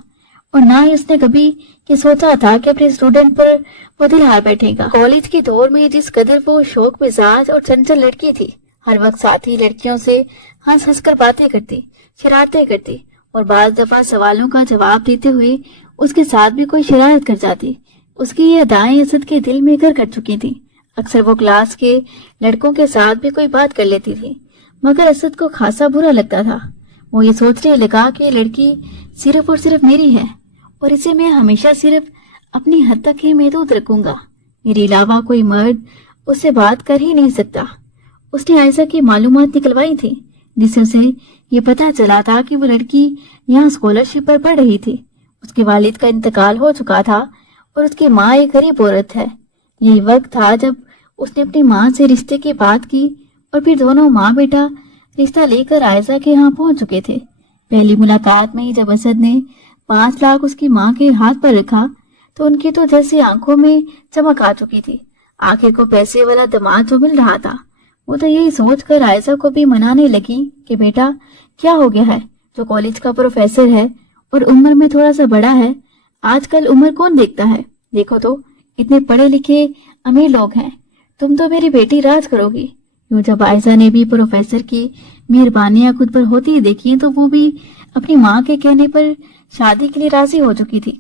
और ना ही उसने कभी ये सोचा था कि अपने स्टूडेंट पर वो दिल हार बैठेगा। कॉलेज के दौर में जिस कदर वो शौक मिजाज और चंचल लड़की थी, हर वक्त साथी लड़कियों से हंस हंस कर बातें करती, शरारतें करती और बाज दफा सवालों का जवाब देते हुए उसके साथ भी कोई शरारत कर जाती। उसकी ये अदाएं असद के दिल में घर कर चुकी थी। अक्सर वो क्लास के लड़कों के साथ भी कोई बात कर लेती थी मगर असद को खासा बुरा लगता था। वो ये सोचने लगा कि ये लड़की सिर्फ और सिर्फ मेरी है और इसे मैं हमेशा सिर्फ अपनी हद तक ही महदूद रखूंगा। मेरे अलावा कोई मर्द उससे बात कर ही नहीं सकता। उसने आयशा की मालूमात निकलवाई थी जिससे उसे ये पता चला था कि वो लड़की यहाँ स्कॉलरशिप पर पढ़ रही थी। उसके वालिद का इंतकाल हो चुका था और उसकी माँ एक गरीब औरत है। यही वक्त था जब उसने अपनी माँ से रिश्ते की बात की और फिर दोनों माँ बेटा रिश्ता लेकर आयशा के यहाँ पहुंच चुके थे। पहली मुलाकात में ही जब असद ने 5 लाख उसकी माँ के हाथ पर रखा तो उनकी तो जैसे आंखों में चमक आ चुकी थी। आखिर को पैसे वाला दामाद जो मिल रहा था। वो तो यही सोचकर आयशा को भी मनाने लगी कि बेटा क्या हो गया है, जो कॉलेज का प्रोफेसर है और उम्र में थोड़ा सा बड़ा है, आजकल उम्र कौन देखता है। देखो तो इतने पढ़े लिखे अमीर लोग हैं, तुम तो मेरी बेटी राज करोगी। यूं जब आयशा ने भी प्रोफेसर की मेहरबानियां खुद पर होती देखी तो वो भी अपनी माँ के कहने पर शादी के लिए राजी हो चुकी थी।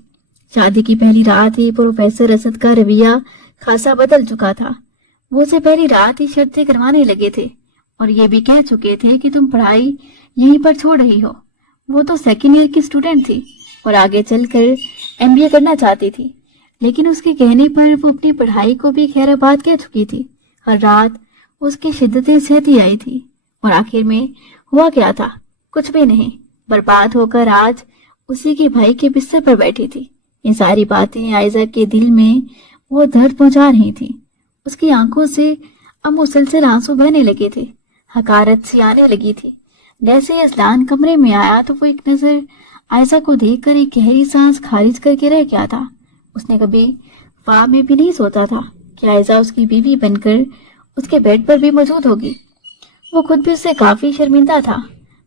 शादी की पहली रात ही प्रोफेसर असद का रवैया खासा बदल चुका था। वो उसे पहली रात ही शर्तें करवाने लगे थे और ये भी कह चुके थे कि तुम पढ़ाई यहीं पर छोड़ रही हो। वो तो 2nd ईयर की स्टूडेंट थी और आगे चलकर MBA करना चाहती थी, लेकिन उसके कहने पर वो अपनी पढ़ाई को भी खैराबाद कह चुकी थी। हर रात उसकी शिद्दतें सहती आई थी और आखिर में हुआ क्या था, कुछ भी नहीं। बर्बाद होकर आज उसी के भाई के बिस्तर पर बैठी थी। ये सारी बातें आयशा के दिल में वो दर्द पहुंचा रही थी। उसकी आंखों से अब मुसलसल आंसू बहने लगे थे। हकारत सी आने लगी थी। जैसे अजलान कमरे में आया तो वो एक नजर आयशा को देखकर एक गहरी सांस खारिज करके रह गया था। उसने कभी ख्वाब में भी नहीं सोचा था कि आयशा उसकी बीवी बनकर उसके बेड पर भी मौजूद होगी। वो खुद भी उससे काफी शर्मिंदा था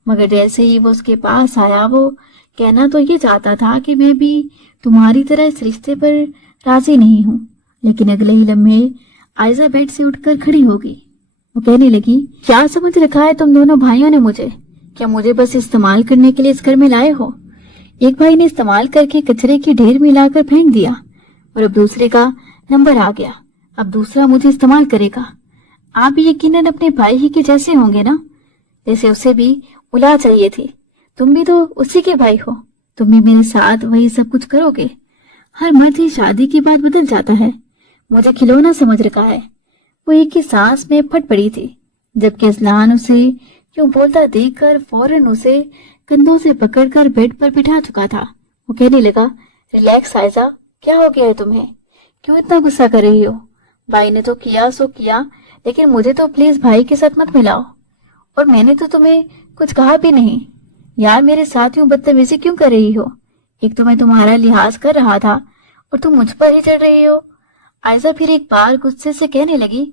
मगर जैसे ही वो उसके पास आया वो कहना तो ये चाहता था कि मैं भी तुम्हारी तरह इस रिश्ते पर राजी नहीं हूँ। लेकिन अगले ही लम्हे आयशा बेड से उठकर खड़ी हो गई। वो कहने लगी, क्या समझ रखा है तुम दोनों भाइयों ने मुझे क्या मुझे बस इस्तेमाल करने के लिए इस घर में लाए हो? एक भाई ने इस्तेमाल करके कचरे की ढेर में लाकर फेंक दिया और अब दूसरे का नंबर आ गया। अब दूसरा मुझे इस्तेमाल करेगा। आप भी यकीनन अपने भाई ही के जैसे होंगे ना, जैसे उसे भी औलाद चाहिए थी। तुम भी तो उसी के भाई हो, तुम भी मेरे साथ वही सब कुछ करोगे। हर मर्द ही शादी के बाद बदल जाता है। मुझे खिलौना समझ रखा है। वो एक ही सांस में फट पड़ी थी, जबकि अजलान उसे यूं बोलता देखकर फौरन उसे कंधों से पकड़कर बेड पर बिठा चुका था। वो कहने लगा, रिलैक्स आयजा, क्या हो गया है तुम्हें? क्यों इतना गुस्सा कर रही हो? भाई ने तो किया सो किया, लेकिन मुझे तो प्लीज भाई के साथ मत मिलाओ। और मैंने तो तुम्हें कुछ कहा भी नहीं। यार मेरे साथ यूं बदतमीजी क्यों कर रही हो? एक तो मैं तुम्हारा लिहाज कर रहा था और तुम मुझ पर ही चढ़ रही हो। आयजा फिर एक बार गुस्से से कहने लगी,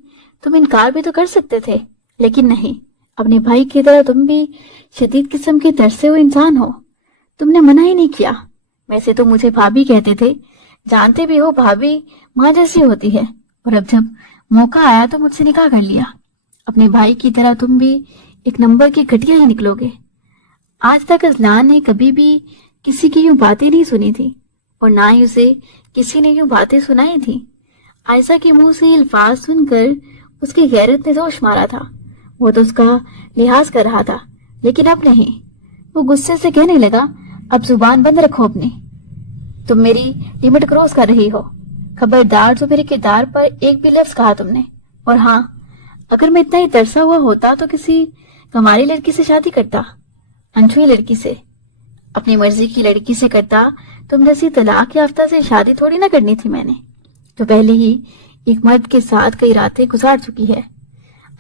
तुम इनकार भी तो कर सकते थे, लेकिन नहीं। अपने भाई की तरह तुम भी शदीद किस्म के तरसे हुए इंसान हो। तुमने मना ही नहीं किया। वैसे तो मुझे भाभी कहते थे, जानते भी हो भाभी माँ जैसी होती है, और अब जब मौका आया तो मुझसे निकाह कर लिया। अपने भाई की तरह तुम भी एक नंबर की घटिया ही निकलोगे। आज तक अजलान ने कभी भी किसी की यूं बातें नहीं सुनी थी और ना ही उसे किसी ने यूं बातें सुनाई थी। आयशा के मुंह से अल्फाज सुनकर उसकी गैरत ने जोश मारा था। वो तो उसका लिहाज कर रहा था, लेकिन अब नहीं। वो गुस्से से कहने लगा, अब जुबान बंद रखो अपनी। तुम मेरी लिमिट क्रॉस कर रही हो। खबरदार जो मेरे किरदार पर एक भी लफ्ज कहा तुमने। और हाँ, अगर मैं इतना ही तरसा हुआ होता तो किसी कमारी लड़की से शादी करता, अनछुई लड़की से, अपनी मर्जी की लड़की से करता। तुम जैसी तलाक याफ्ता से शादी थोड़ी ना करनी थी मैंने, जो पहले ही एक मर्द के साथ कई रातें गुजार चुकी है।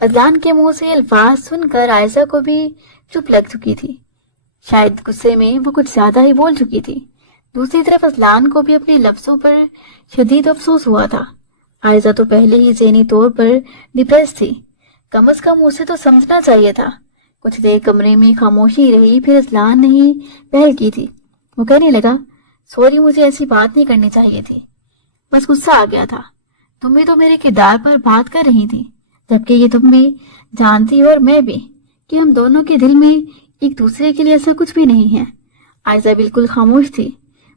अजलान के मुंह से अल्फाज सुनकर आयशा को भी चुप लग चुकी थी। शायद गुस्से में वो कुछ ज्यादा ही बोल चुकी थी। दूसरी तरफ अजलान को भी अपने लफ्जों पर शदीद अफसोस हुआ था। आयशा तो पहले ही ज़हनी तौर पर डिप्रेस थी। कम अज कम उसे तो समझना चाहिए था। कुछ देर कमरे में खामोशी रही, फिर अजलान ने ही पहल की थी। वो कहने लगा, सॉरी, मुझे ऐसी बात नहीं करनी चाहिए थी, बस गुस्सा आ गया था। तुम भी तो मेरे किरदार पर बात कर रही थी, जबकि ये तुम भी जानती हो और मैं भी कि हम दोनों के दिल में एक दूसरे के लिए ऐसा कुछ भी नहीं है। आयशा बिल्कुल खामोश थी।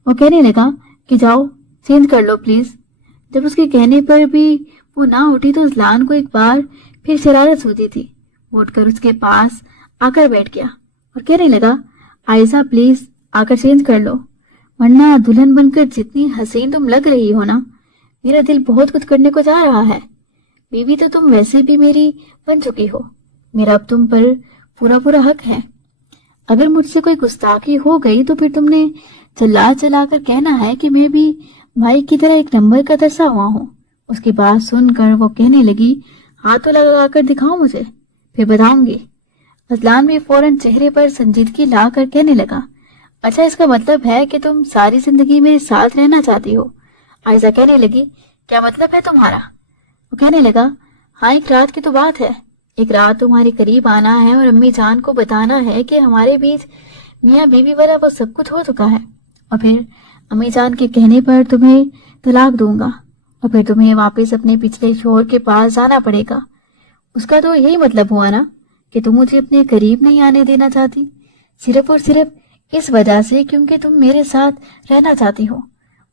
वो कहने लगा कि जाओ चेंज कर लो प्लीज। जब उसके कहने पर भी वो ना उठी तो अजलान को एक बार फिर शरारत सूझी थी। वो उठकर उसके पास आकर बैठ गया और कहने लगा, आयशा प्लीज आकर चेंज कर लो, वरना दुल्हन बनकर जितनी हसीन तुम लग रही हो ना, मेरा दिल बहुत कुछ करने को जा रहा है। बीवी तो तुम वैसे भी मेरी बन चुकी हो, मेरा अब तुम पर पूरा पूरा हक है। अगर मुझसे कोई गुस्ताखी हो गई तो फिर तुमने चला चला कर कहना है कि मैं भी भाई की तरह एक नंबर का तरसा हुआ हूँ। उसकी बात सुनकर वो कहने लगी, हाथों लगा कर दिखाओ मुझे, फिर बताऊंगी। अजलान भी फौरन चेहरे पर संजीदगी ला कर कहने लगा, अच्छा इसका मतलब है कि तुम सारी जिंदगी मेरे साथ रहना चाहती हो? आयशा कहने लगी, क्या मतलब है तुम्हारा? वो कहने लगा, हाँ एक रात की तो बात है। एक रात तुम्हारे करीब आना है और अम्मी जान को बताना है कि हमारे बीच मियाँ बीवी वाला वो सब कुछ हो चुका है, और फिर अम्मी जान के कहने पर तुम्हें तलाक दूंगा और फिर तुम्हें वापस अपने पिछले शोहर के पास जाना पड़ेगा। उसका तो यही मतलब हुआ ना कि तुम मुझे अपने करीब नहीं आने देना चाहती, सिर्फ और सिर्फ इस वजह से क्योंकि तुम मेरे साथ रहना चाहती हो।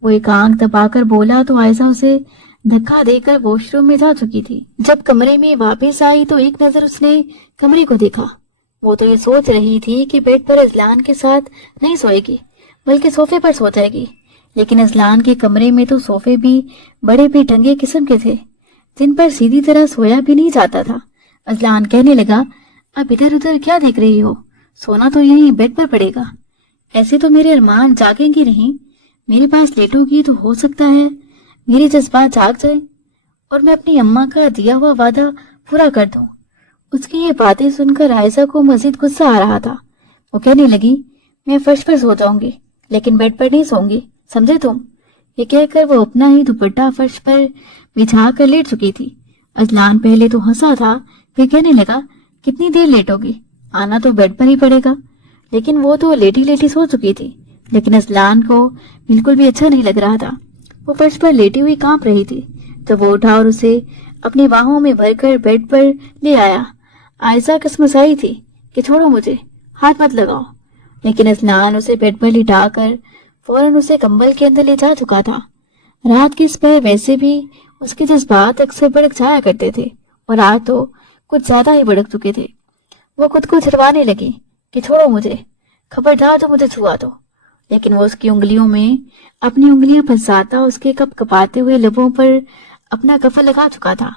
वो एक आंख दबाकर बोला तो आयशा उसे धक्का देकर वॉशरूम में जा चुकी थी। जब कमरे में वापस आई तो एक नजर उसने कमरे को देखा। वो तो ये सोच रही थी कि बेड पर अजलान के साथ नहीं सोएगी, बल्कि सोफे पर सो जाएगी। लेकिन अजलान के कमरे में तो सोफे भी बड़े बेढंगे किस्म के थे, जिन पर सीधी तरह सोया भी नहीं जाता था। अजलान कहने लगा, अब इधर उधर क्या देख रही हो? सोना तो यहीं बेड पर पड़ेगा। ऐसे तो मेरे अरमान जागेंगे नहीं, मेरे पास लेटोगी तो हो सकता है मेरे जज्बात जाग जाए और मैं अपनी अम्मा का दिया हुआ वादा पूरा कर दूं। उसकी ये बातें सुनकर आयशा को मजीद गुस्सा आ रहा था। वो कहने लगी, मैं फर्श पर सो जाऊंगी, लेकिन बेड पर नहीं सोऊंगी, समझे तुम? ये कहकर वो अपना ही दुपट्टा फर्श पर बिछा कर लेट चुकी थी। अजलान पहले तो हंसा था, फिर कहने लगा, कितनी देर लेटोगी? आना तो बेड पर ही पड़ेगा। लेकिन वो तो लेटी लेटी सो चुकी थी। लेकिन अजलान को बिल्कुल भी अच्छा नहीं लग रहा था। वो फर्श पर लेटी हुई कांप रही थी। जब वो उठा और उसे अपनी बाहों में भरकर बेड पर ले आया, आयशा कसमसाई थी कि छोड़ो मुझे, हाथ मत लगाओ। लेकिन असलान उसे बेड पर लिटाकर फौरन उसे कंबल के अंदर ले जा चुका था। रात के इस पहर वैसे भी उसके जज्बात अक्सर भड़क जाया करते थे और आज तो कुछ ज्यादा ही भड़क चुके थे। वो खुद को झुरवाने लगी कि छोड़ो मुझे, खबरदार तो मुझे छुआ दो। लेकिन वो उसकी उंगलियों में अपनी उंगलियां फंसाता उसके कप कपाते हुए लबों पर अपना कफल लगा चुका था।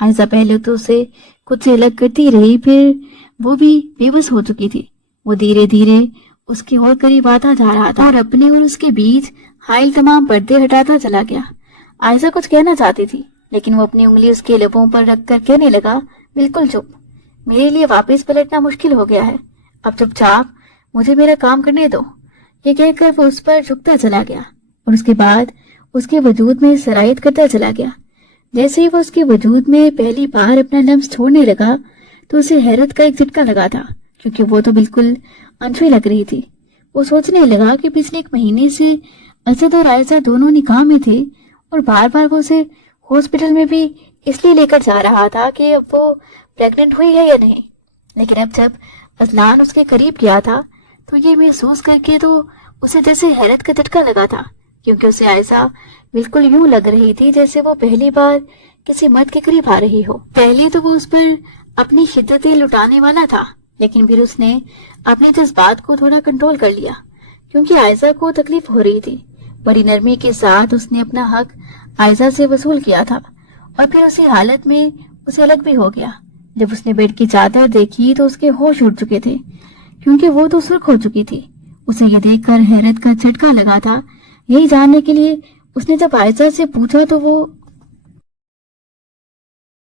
आयशा पहले तो उसे खुद से अलग करती रही, फिर वो भी बेबस हो चुकी थी। वो धीरे धीरे उसकी और करीब आता जा रहा था और अपने और उसके बीच हाइल तमाम पर्दे हटाता चला गया। आयशा कुछ कहना चाहती थी, लेकिन वो अपनी उंगली उसके लबों पर रखकर कहने लगा, बिल्कुल चुप, मेरे लिए वापस पलटना मुश्किल हो गया है, अब चुपचाप मुझे मेरा काम करने दो। ये कहकर वो उस पर झुकता चला गया और उसके बाद उसके वजूद में सरायत करता चला गया। जैसे ही वो उसके वजूद में पहली बार अपना लम्स छोड़ने लगा तो उसे हैरत का एक झटका लगा था, क्योंकि वो तो बिल्कुल अनछुई लग रही थी। वो सोचने लगा कि पिछले 1 महीने से असद और आयशा दोनों निकाह में थे और बार बार वो उसे हॉस्पिटल में भी इसलिए लेकर जा रहा था कि अब वो प्रेग्नेंट हुई है या नहीं। लेकिन अब जब अजलान उसके करीब गया था तो ये महसूस करके तो उसे जैसे हैरत का झटका लगा था, क्योंकि उसे आयशा बिल्कुल यूं लग रही थी जैसे वो पहली बार किसी मर्द के करीब आ रही हो। पहले तो वो उस पर अपनी शिद्दतें लुटाने वाला था, लेकिन फिर उसने अपने जज्बात को थोड़ा कंट्रोल कर लिया, क्योंकि आयशा को तकलीफ हो रही थी। बड़ी नरमी के साथ उसने अपना हक आयशा से वसूल किया था और फिर उसी हालत में उसे अलग भी हो गया। जब उसने बेड की चादर देखी तो उसके होश उड़ चुके थे, क्योंकि वो तो सुर्ख हो चुकी थी। उसे ये देखकर हैरत का झटका लगा था। यही जानने के लिए उसने जब आयशा से पूछा तो वो